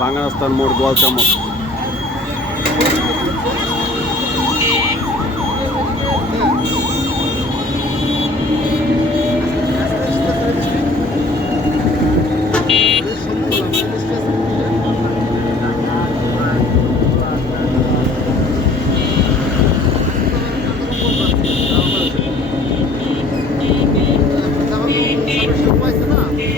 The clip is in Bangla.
ভাঙা রাস্তার মোড় গোয়াল চামক। বরিশাল রোড